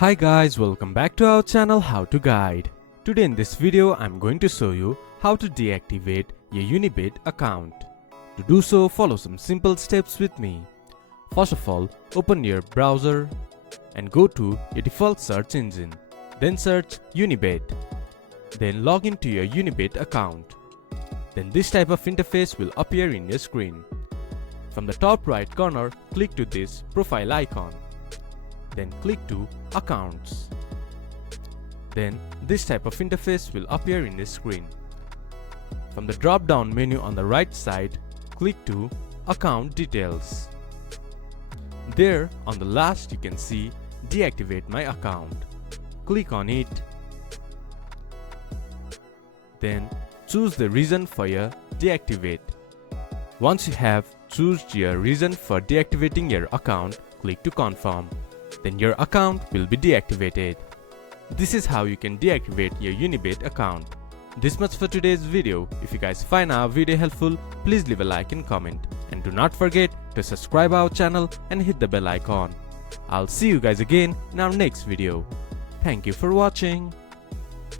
Hi guys, welcome back to our channel How to Guide. Today in this video I'm going to show you how to deactivate your UniBet account. To do so, follow some simple steps with me. First of all, open your browser and go to your default search engine. Then search UniBet. Then log into your UniBet account. Then this type of interface will appear in your screen. From the top right corner, click to this profile icon. Then click to Accounts. Then this type of interface will appear in the screen. From the drop down menu on the right side, click to Account Details. There on the last you can see Deactivate my account. Click on it. Then choose the reason for your deactivate. Once you have chosen your reason for deactivating your account, click to confirm. Then your account will be deactivated. This is how you can deactivate your UniBet account. This much for today's video. If you guys find our video helpful, please leave a like and comment. And do not forget to subscribe our channel and hit the bell icon. I'll see you guys again in our next video. Thank you for watching.